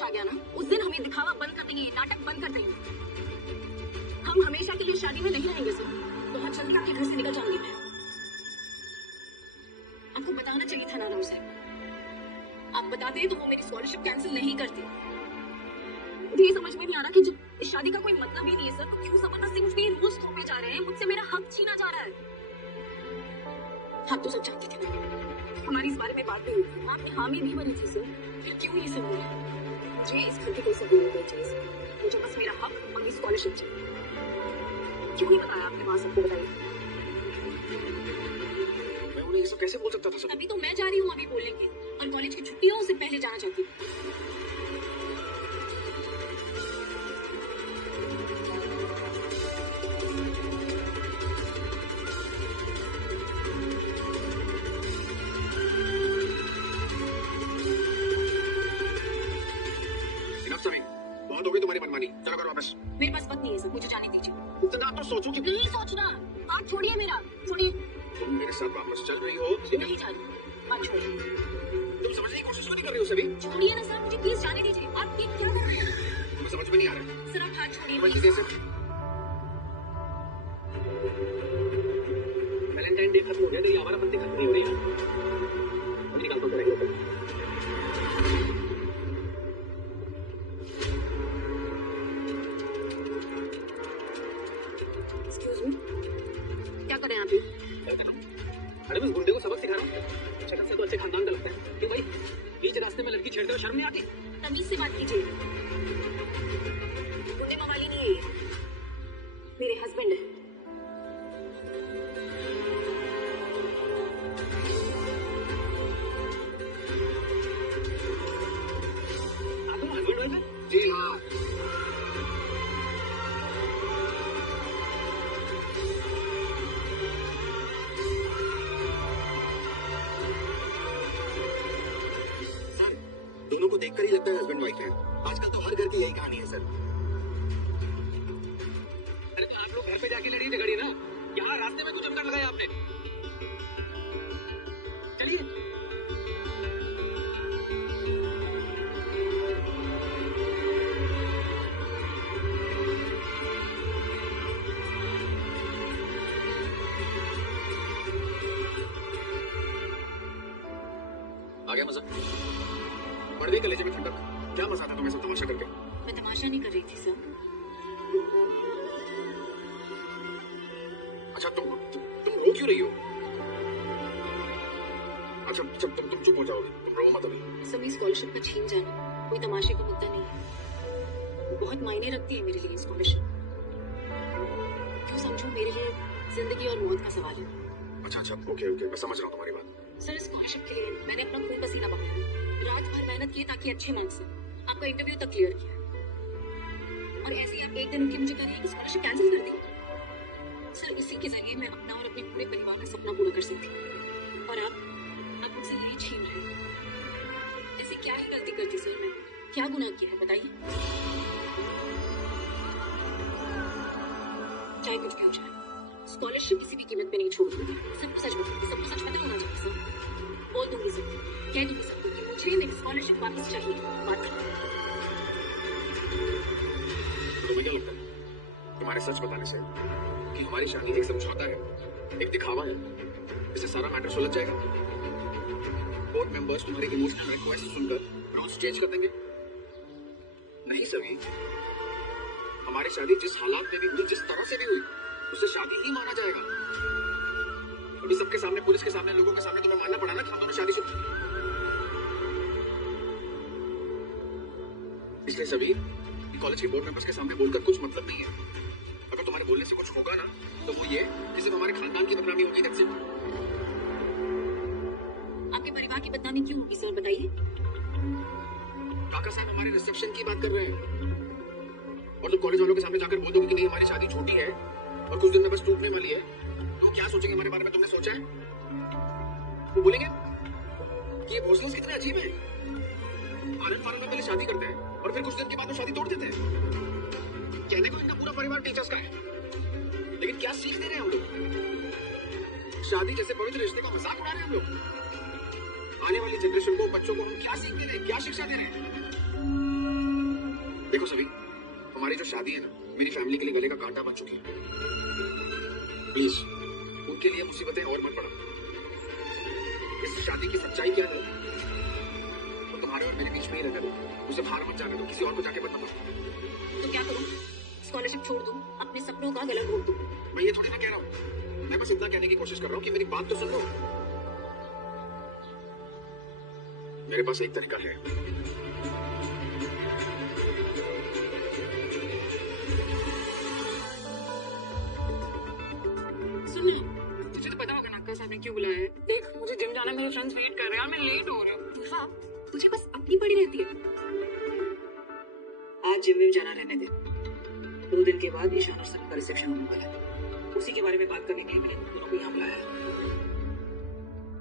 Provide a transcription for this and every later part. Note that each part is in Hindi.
जोश आ गया ना, उस दिन हम ये दिखावा बंद कर देंगे, ये नाटक बंद कर देंगे। हम हमेशा के लिए शादी में नहीं रहेंगे सर। बहुत जल्दी आपके घर से निकल जाऊंगी मैं। आपको बताना चाहिए था नाना उसे। आप बताते तो वो मेरी स्कॉलरशिप कैंसिल नहीं करती। मुझे ये समझ में नहीं आ रहा कि जब इस शादी का कोई मतलब ही नहीं है सर, तो क्यों जबरदस्ती मुझ पे ये रूल्स थोपे जा रहे हैं, मुझसे मेरा हक छीना जा रहा है। आप तो सब जानते थे ना, हमारी इस बारे में बात भी हुई थी, आपने हामी भी भरी थी सर। फिर क्यों ये सब हुआ? मुझे इस घर की कोई सबूत नहीं चाहिए सर। मुझे बस मेरा हक और ये स्कॉलरशिप चाहिए। क्यों नहीं बताया आपने वहां सबको? बताइए। मैं उन्हें ये सब कैसे बोल सकता था सर? अभी तो मैं जा रही हूँ अभी बोलने के, और कॉलेज की छुट्टियों से पहले जाना चाहती हूँ। बहुत हो गई तुम्हारी मनमानी, चलो करो वापस। मेरे पास वक्त नहीं है सर, मुझे जाने दीजिए। इतना तो सोचो कि नहीं सोचना। हाथ छोड़िए मेरा, छोड़िए। तुम मेरे साथ वापस चल रही हो? नहीं जा रही, हाथ छोड़िए। तुम समझने की कोशिश क्यों नहीं कर रही हो सभी? छोड़िए ना सर, मुझे प्लीज जाने दीजिए। आप ये क्या कर रहे हैं? तुम्हें समझ में नहीं आ रहा? सर आप हाथ छोड़िए। वैलेंटाइन डे खत्म हो गया, तो हमारा बंदी खत्म नहीं हो रही है। निकाल दो करेंगे। क्या करें आप? अरे मैं गुंडे को सबक सिखा रहा हूँ। शक्ल से तो अच्छे खानदान का लगता है। क्यों भाई, बीच रास्ते में लड़की छेड़ते हुए शर्म नहीं आती? तमीज से बात कीजिए। गुंडे मवाली नहीं है ये, मेरे हस्बैंड है। आप तो हस्बैंड वाइफ है? जी हाँ। दोनों को देखकर ही लगता है हस्बैंड वाइफ है। आजकल तो हर घर की यही कहानी है सर। अरे तो आप लोग घर पे जाके लड़िए झगड़िए ना, यहाँ रास्ते में कुछ जमकर लगाया आपने। चलिए। आ गया मजा? बढ़ गई कलेजे में ठंडक। क्या मजा आता तुम्हें सब तमाशा करके? मैं तमाशा नहीं कर रही थी सर। अच्छा तुम रो क्यों रही हो? अच्छा तुम चुप हो जाओगे, तुम रो मत अभी। सभी स्कॉलरशिप का छीन जाना कोई तमाशे का मुद्दा नहीं है। बहुत मायने रखती है मेरे लिए स्कॉलरशिप। क्यों समझो, मेरे लिए जिंदगी और मौत का सवाल है। अच्छा ओके मैं समझ रहा हूँ तुम्हारी बात। सर स्कॉलरशिप के लिए मैंने अपना खून पसीना बहाया, रात भर मेहनत की ताकि अच्छे मार्क्स से आपका इंटरव्यू तक क्लियर किया, और ऐसे ही आप एक दिन उनकी मुझे कह रही हैं कि स्कॉलरशिप कैंसिल कर दी। सर इसी के जरिए मैं अपना और अपने पूरे परिवार का सपना पूरा कर सकती हूँ, और आप मुझसे यही छीन रहे हैं। ऐसी क्या ही गलती करती सर मैं? क्या गुनाह किया है बताइए? चाहे कुछ भी हो जाए, स्कॉलरशिप किसी भी कीमत पे नहीं छोड़ दूंगी। सबको सच बताऊंगी, सबको सच पता होना चाहिए सर। बोल दूंगी सबको, कह दूंगी सबको कि मुझे मेरी स्कॉलरशिप वापस चाहिए। बात तुम्हें क्या लगता है तुम्हारे सच बताने से कि हमारी शादी एक समझौता है, एक दिखावा है, इससे सारा मैटर सुलझ जाएगा? बोर्ड मेंबर्स तुम्हारी इमोशनल रिक्वेस्ट सुनकर रोज स्टेज कर देंगे? नहीं सभी, हमारी शादी जिस हालात में भी हुई, जिस तरह से भी हुई, उसे शादी ही माना जाएगा। अभी सबके सामने, पुलिस के सामने, लोगों के सामने तुम्हें मानना पड़ा ना कि हम दोनों शादी शुदा हैं। इसलिए सभी कॉलेज के बोर्ड मेंबर्स के सामने बोलकर कुछ मतलब नहीं है। अगर तुम्हारे बोलने से कुछ होगा ना, तो वो ये कि सिर्फ हमारे खानदान की बदनामी होगी। तक से आपके परिवार की बदनामी क्यों होगी सर बताइए? काका साहब हमारे रिसेप्शन की बात कर रहे हैं, और तुम कॉलेज वालों के सामने जाकर बोल दोगे कि नहीं हमारी शादी छोटी है और कुछ दिन में बस टूटने वाली है, तो क्या सोचेंगे हमारे बारे में? तुमने सोचा है? वो बोलेंगे कि ये भोसले कितने अजीब हैं, आनंद फानंद में पहले शादी करते हैं और फिर कुछ दिन के बाद वो शादी तोड़ देते हैं। कहने को इतना पूरा परिवार टीचर्स का है, लेकिन क्या सीख दे रहे हैं हम लोग? शादी जैसे पवित्र रिश्ते का मजाक उड़ा रहे हैं हम लोग। आने वाली जनरेशन को, बच्चों को हम क्या सीख दे रहे हैं, क्या शिक्षा दे रहे हैं? देखो सभी, हमारी जो शादी है ना, मेरी फैमिली के लिए गले का कांटा बन चुकी है। प्लीज उनके लिए मुसीबतें और मत बढ़ाओ। इस शादी की सच्चाई क्या है वो तुम्हारे और मेरे बीच में ही रहने दो। उसे बाहर मत जाने दो, किसी और को जाके मत बताओ। तो क्या करूं? स्कॉलरशिप छोड़ दूं, अपने सपनों का गला घोट दूं? मैं ये थोड़ी ना कह रहा हूँ, मैं बस इतना कहने की कोशिश कर रहा हूँ कि मेरी बात तो सुन लो। मेरे पास एक तरीका है। सुनिए, तुझे तो पता होगा नक्का साहब ने क्यों बुलाया है। देख, मुझे जिम जाना है, मेरे फ्रेंड्स वेट कर रहे हैं और मैं लेट हो रही हूँ। हाँ, तुझे बस अपनी पड़ी रहती है। आज जिम में जाना रहने दे। 2 दिन के बाद ईशान और सनी का रिसेप्शन होने वाला है। उसी के बारे में बात करने के लिए मैंने तुम दोनों को यहाँ बुलाया है।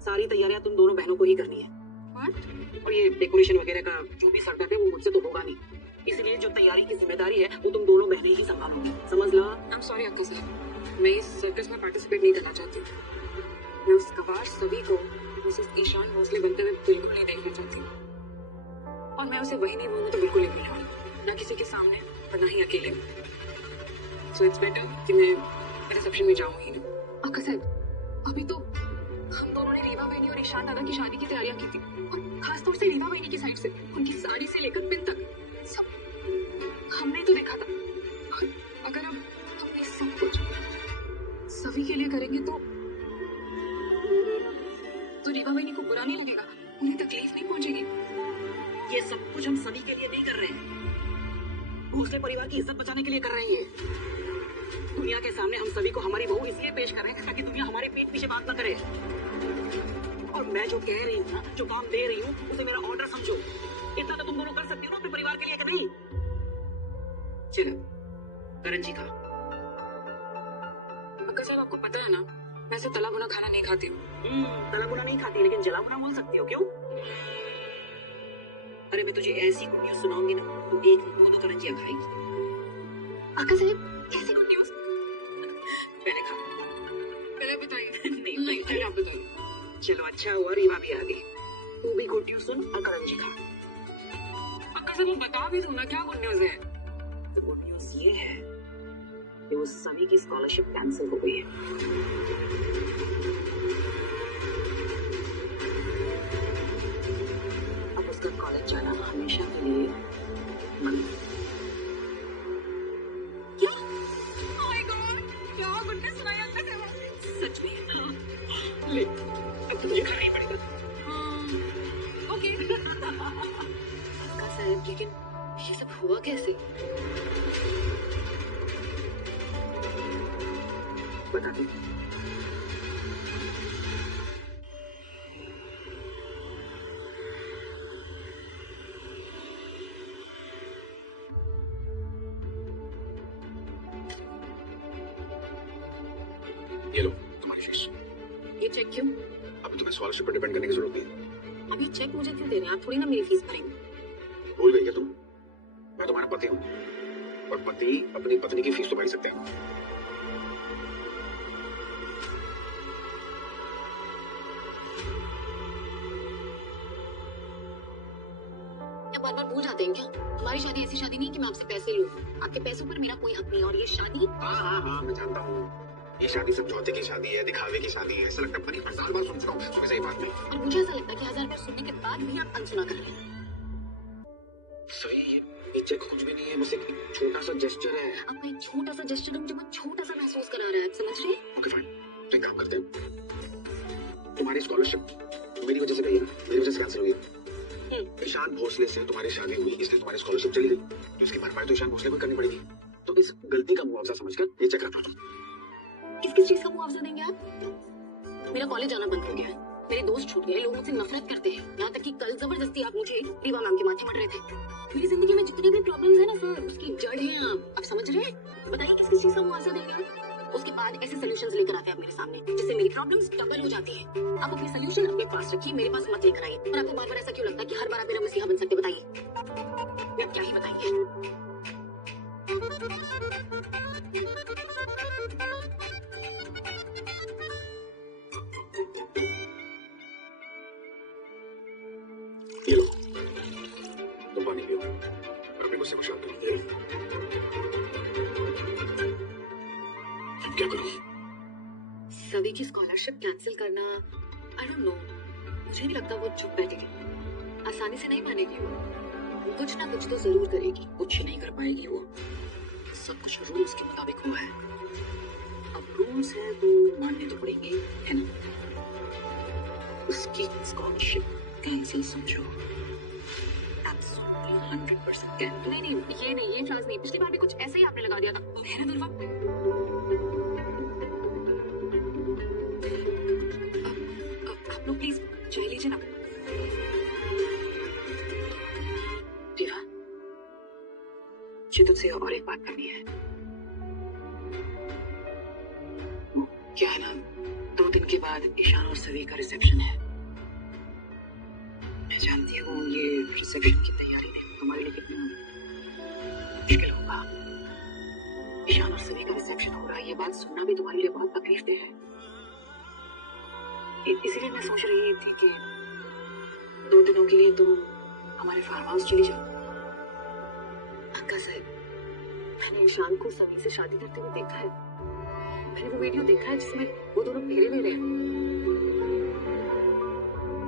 सारी तैयारियां तुम दोनों बहनों को ही करनी है। और ये डेकोरेशन वगैरह का जो भी सेटअप है वो मुझसे तो होगा नहीं, इसलिए जो तैयारी की जिम्मेदारी है वो तुम दोनों बहनें ही संभालोगी, समझ ला। आई एम सॉरी अक्का साहब, मैं इस सर्कस में पार्टिसिपेट नहीं करना चाहती। मैं उस कबाड़ सभी को मिसेस ईशान भोसले बनते हुए बिल्कुल नहीं देखना चाहती, और मैं उसे वही नहीं बोलूँ तो बिल्कुल नहीं बोलूँ, ना किसी के सामने और ना ही अकेले। सो इट्स बेटर कि मैं रिसेप्शन में जाऊँ ही ना। अक्का साहब, अभी तो हम दोनों ने रीवा बहनी और ईशान दादा की शादी की तैयारियां की थी, और खासतौर से रीवा बहनी की साइड से उनकी साड़ी से लेकर पिन तक सब हमने तो देखा था। और अगर अब हम ये सब कुछ सभी के लिए करेंगे तो रीवा बहनी को बुरा नहीं लगेगा, उन्हें तकलीफ नहीं पहुंचेगी। ये सब कुछ हम सभी के लिए नहीं कर रहे हैं, भोसले परिवार की इज्जत बचाने के लिए कर रहे हैं। दुनिया के सामने हम सभी को हमारी बहू इसलिए पेश कर रहे हैं ताकि दुनिया हमारे पीठ पीछे बात न करे। और मैं जो कह रही हूँ ना, जो काम दे रही हूँ, उसे मेरा ऑर्डर समझो। इतना तो तुम दोनों कर सकती हो ना अपने परिवार के लिए, कि नहीं? चलो, करण जी का। अक्का साहब, आपको पता है ना, मैं ऐसे तला भुना खाना नहीं खाती हूँ। तला भुना नहीं खाती, लेकिन जला भुना बोल सकती हो, क्यों? अरे मैं तुझे ऐसी गुड न्यूज सुनाऊंगी ना, तो एक नहीं 2 करंजियां खाएगी। अक्का साहब, कैसी गुड न्यूज? पहले खा। पहले बताइए। नहीं, पहले आप बताइए। चलो, अच्छा हुआ रीवा भी आ गई। तू भी गुड न्यूज सुन और करंजी खा। अक्का साहब, बता भी दो ना, क्या गुड न्यूज है? तो गुड न्यूज ये है कि वो सभी की स्कॉलरशिप कैंसिल हो गई है। अब उसका कॉलेज जाना हमेशा के लिए बंद। क्या? Oh my God, क्या गुड न्यूज सुनाई अक्का साहब? सच में? ले, अब तो तुझे खाना ही पड़ेगा। ओके। अक्का साहब, लेकिन ये सब हुआ कैसे? बता दो। ये लो तुम्हारी फीस। ये चेक क्यों? अभी तुम्हें स्कॉलरशिप पर डिपेंड करने की जरूरत नहीं। अब ये चेक मुझे क्यों दे रहे हैं? आप थोड़ी ना मेरी फीस भरेंगे। भूल गई क्या तुम? मैं तुम्हारा पति हूँ, और पति अपनी पत्नी की फीस तो भर सकते हैं। क्या बार बार भूल जाते हैं क्या? हमारी शादी ऐसी शादी नहीं कि मैं आपसे पैसे लूं। आपके पैसों पर मेरा कोई हक नहीं है, और ये शादी। हाँ, मैं जानता हूँ। ये शादी समझौते की शादी है, दिखावे की शादी है। ऐसा लगता है पता नहीं 1000 बार सुन चुका हूँ सुबह से ये बात नहीं। और मुझे ऐसा लगता है कि 1000 बार सुनने के बाद भी आप अनसुना कर रहे हैं। सही, ये चेक कुछ भी नहीं है, बस एक छोटा सा जेस्चर है। आपका एक छोटा सा जेस्चर मुझे बहुत छोटा सा महसूस करा रहा है, आप समझ रहे हैं? ओके फाइन, तो एक काम करते हैं। तुम्हारी स्कॉलरशिप मेरी वजह से गई है, मेरी वजह से कैंसिल हुई है। ईशान भोसले से तुम्हारी शादी हुई, इसलिए तुम्हारी स्कॉलरशिप चली गई, तो इसकी भरपाई तो ईशान भोसले को करनी पड़ेगी। तो इस गलती का मुआवजा समझकर ये चेक रखा। किस किस चीज का मुआवजा देंगे आप? मेरा कॉलेज जाना बंद हो गया है, मेरे दोस्त छूट गए, लोग मुझसे नफरत करते हैं, यहाँ तक कि कल जबरदस्ती आप मुझे रीवा मैम के माथे मर रहे थे। मेरी जिंदगी में जितनी भी प्रॉब्लम्स है ना सर, उसकी जड़ है आप समझ रहे हैं? बताइए किस किस चीज का मुआवजा देंगे आप? उसके बाद ऐसे सॉल्यूशंस लेकर आते हैं आप मेरे सामने, जिससे मेरी प्रॉब्लम्स डबल हो जाती है। आप अपने सॉल्यूशन अपने पास रखिए, मेरे पास मत लेकर आइए। और आपको बार बार ऐसा क्यों लगता है कि हर बार आप मेरा मसीहा बन सकते? बताइए, आप क्या ही बताएंगे? ये लो, तुम पानी पियो, अपने गुस्से को शांत करो। क्या करूं? सभी की स्कॉलरशिप कैंसिल करना, आई डोंट नो, मुझे नहीं लगता वो चुप बैठेगी, आसानी से नहीं मानेगी वो। कुछ ना कुछ तो जरूर करेगी। कुछ नहीं कर पाएगी वो, सब कुछ रूल्स के मुताबिक हुआ है। अब रूल्स है तो मानने तो पड़ेंगे, है ना? उसकी स्कॉलरशिप कैंसिल समझो, एब्सोल्युटली 100% कैंसिल। नहीं नहीं, ये नहीं, ये फ्लास नहीं, पिछली बार भी कुछ ऐसे ही आपने लगा दिया था, है ना दुर्वा? आप लोग प्लीज चाय लीजिए ना। दीवा, मुझे तुझसे और एक बात करनी है। वो क्या है ना, 2 दिन के बाद ईशान और सभी का रिसेप्शन है। मैं जानती हूँ ये रिसेप्शन की तैयारी में तुम्हारे लिए कितना मुश्किल होगा। ईशान और सभी का रिसेप्शन हो रहा है, ये बात सुनना भी तुम्हारे लिए बहुत तकलीफदेह है। इसीलिए मैं सोच रही थी कि 2 दिनों के लिए तुम हमारे फार्म हाउस चली जाओ। अक्का साहब, मैंने ईशान को सभी से शादी करते हुए देखा है। मैंने वो वीडियो देखा है जिसमें वो दोनों फेरे ले रहे हैं।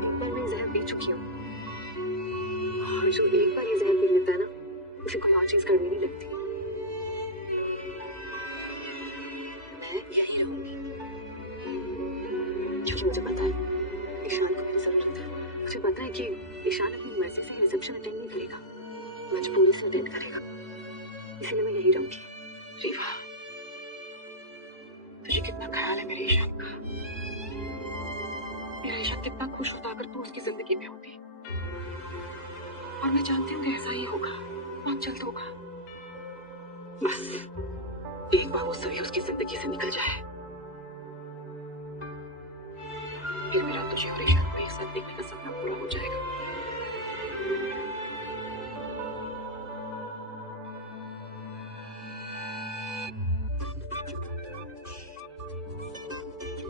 एक बार मैं जहर पी चुकी हूँ, और जो एक बार ये जहर पी लेता है ना, उसे कोई और चीज करनी नहीं लगती। मैं यही रहूंगी, क्योंकि मुझे पता है ईशान को मेरी जरूरत है। मुझे पता है कि ईशान अपनी मर्जी से रिसेप्शन अटेंड नहीं करेगा, मजबूरी से अटेंड करेगा, इसलिए मैं यही रहूंगी। रीवा, तुझे कितना ख्याल है मेरे ईशान का। मेरा ईशान कितना खुश होता अगर तू उसकी जिंदगी में होती, और मैं जानती हूँ कि ऐसा ही होगा, बहुत जल्द होगा। बस एक बार वो सभी उसकी जिंदगी से निकल जाए, फिर मेरा तुझे और ईशान को एक साथ देखने का सपना पूरा हो जाएगा।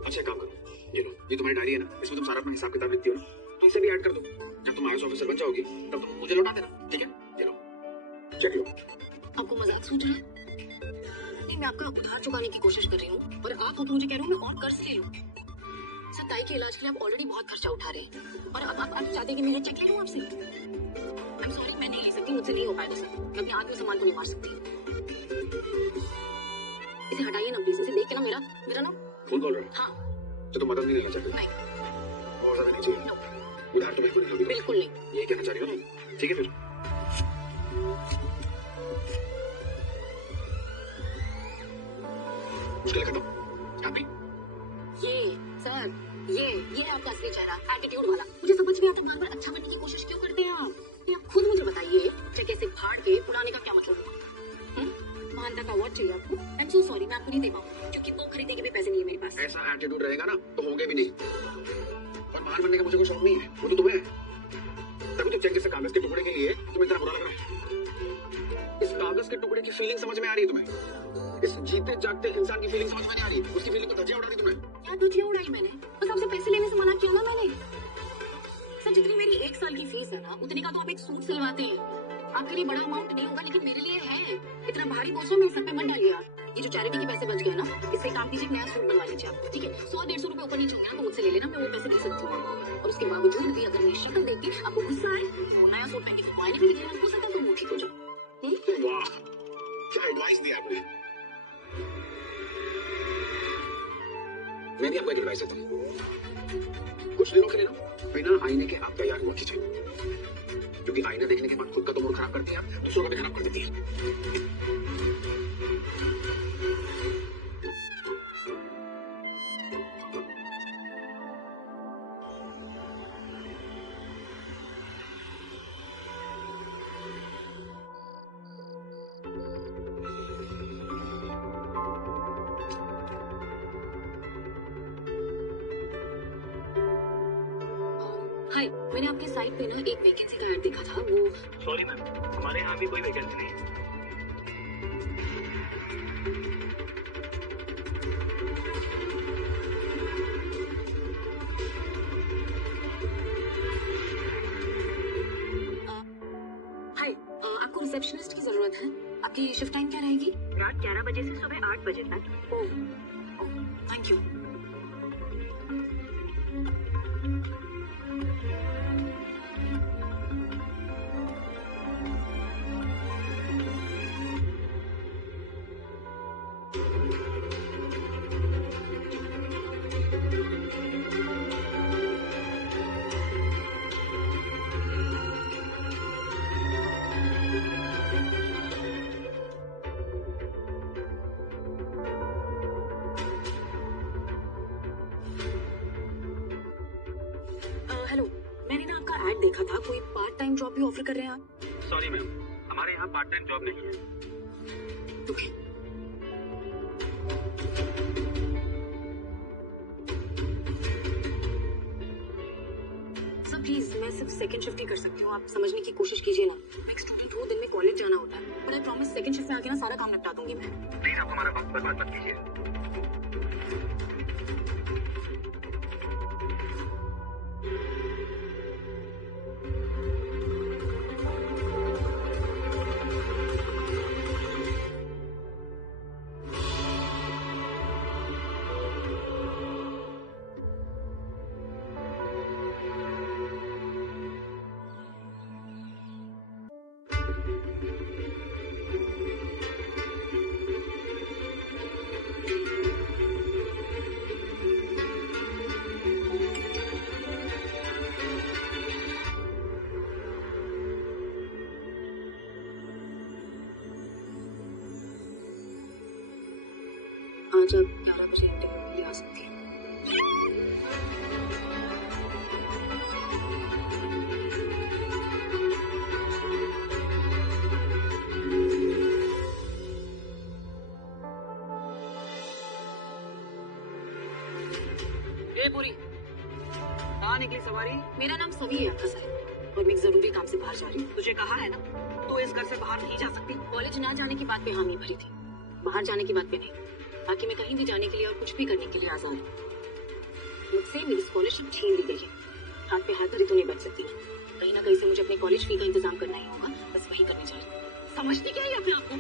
अच्छा काम करो, ये लो, ये तुम्हारी डायरी है ना, इसमें तुम सारा अपना हिसाब किताब लिखती हो ना, तो इसे भी ऐड कर दो। जब तुम आईएएस ऑफिसर बन जाओगी तब तुम मुझे लौटा देना, ठीक है? ये लो, चेक लो। आपको मजाक सूझ रहा है? नहीं, मैं आपका उधार चुकाने की कोशिश कर रही हूँ, और आप मुझे कह रहे हो मैं और कर्ज ले लूँ। सर, ताई के इलाज के लिए आप ऑलरेडी बहुत खर्चा उठा रहे हैं, और अब आप चाहते हैं कि मैं चेक ले लूँ आपसे? आई एम सॉरी, मैं नहीं ले सकती, मुझसे नहीं हो पाएगा सर। मैं अपने आदमी सामान को नहीं मार सकती। इसे हटाइए ना प्लीज, इसे देख के ना मेरा ना। कौन बोल रहा है? हाँ। तो तुम मदद नहीं लेना चाहते? नहीं। और ज्यादा नहीं चाहिए? नो। उधार तो बिल्कुल नहीं। बिल्कुल नहीं। ये कहना चाह रही हो ना? ठीक है फिर। मुश्किल खत्म। हैप्पी? ये सर, ये है आपका असली चेहरा, एटीट्यूड वाला। मुझे समझ नहीं आता बार बार अच्छा बनने की कोशिश क्यों करते हैं आप? ये आप खुद मुझे बताइए, जगह से फाड़ के उड़ाने का क्या मतलब हुआ? महानता का अवार्ड चाहिए आपको? आई एम सो सॉरी, मैं आपको नहीं दे पाऊंगी, क्योंकि वो खरीदने के भी पैसे नहीं है मेरे पास। ऐसा एटीट्यूड रहेगा ना तो होंगे भी नहीं। और महान बनने का मुझे कोई शौक नहीं है, वो तो तुम्हें है। तभी तो चेक जैसे कागज के टुकड़े के लिए तुम्हें इतना बुरा लग रहा है। इस कागज के टुकड़े की फीलिंग समझ में आ रही है तुम्हें? इस जीते जागते इंसान की फीलिंग समझ में नहीं आ रही है? उसकी फीलिंग को धज्जियां उड़ा रही तुम्हें? क्या धज्जियां उड़ाई मैंने? बस आपसे पैसे लेने से मना किया ना मैंने। सर, जितनी मेरी 1 साल की फीस है ना, उतनी का तो आप एक सूट सिलवाते हैं। आपके लिए बड़ा अमाउंट नहीं होगा, लेकिन मेरे लिए है। इतना भारी बोझ मेरे सर पे मत डालिए आप। ये जो चैरिटी के पैसे बच गए ना, इससे काम कीजिए, नया सूट बनवा लीजिए आप, ठीक है? 100-150 रुपए ऊपर नीचे होंगे ना तो मुझसे ले लेना, मैं वो पैसे दे सकती हूँ। और उसके बावजूद भी अगर मेरी शक्ल देख के आपको गुस्सा आए, तो नया सूट पहन के मायने भी दिखेगा, हो सकता है तो मुंह ठीक हो जाओ। वाह, क्या एडवाइस दिया आपने। मैं भी आपको एडवाइस देता हूँ, कुछ दिनों के लिए ना बिना आईने के आप तैयार हुआ कीजिए, क्योंकि आईना देखने के बाद खुद का तो मूड खराब करती है, आप दूसरों का भी खराब कर देती है। हाय, मैंने आपकी साइट पे ना एक वैकेंसी का ऐड देखा था। वो सॉरी मैम, हमारे यहाँ भी कोई वैकेंसी नहीं है। हाय, आपको रिसेप्शनिस्ट की जरूरत है। आपकी शिफ्ट टाइम क्या रहेगी? रात 11 बजे से सुबह 8 बजे तक। ओह, थैंक यू। हेलो, मैंने ना आपका ऐड देखा था, कोई पार्ट टाइम जॉब भी ऑफर कर रहे हैं आप? सॉरी मैम, हमारे यहाँ पार्ट टाइम जॉब नहीं है। ओके। सर प्लीज, मैं सिर्फ सेकंड शिफ्ट ही कर सकती हूँ, आप समझने की कोशिश कीजिए ना। मैं एक स्टूडेंट हूँ, दिन में कॉलेज जाना होता है, पर आई प्रॉमिस सेकंड शिफ्ट में आके ना सारा काम निपटा दूंगी मैं। प्लीज आप हमारा वक्त बर्बाद मत कीजिए। आज आप 11 बजे इंटरव्यू के लिए आ सकती हैं। ए पूरी, कहाँ निकली सवारी? मेरा नाम सवी है आपका साहब, और मैं एक जरूरी काम से बाहर जा रही हूँ। तुझे कहा है ना, तू इस घर से बाहर नहीं जा सकती। कॉलेज ना जाने की बात पे हामी भरी थी, बाहर जाने की बात पे नहीं। बाकी मैं कहीं भी जाने के लिए और कुछ भी करने के लिए आजाद हूँ। मुझसे मेरी स्कॉलरशिप छीन ली गई है, हाथ पे हाथ धरी तो नहीं बच सकती। कहीं ना कहीं से मुझे अपने कॉलेज फी का इंतजाम करना ही होगा, बस वही करने जा रही हूँ। समझती क्या है अपने आप को?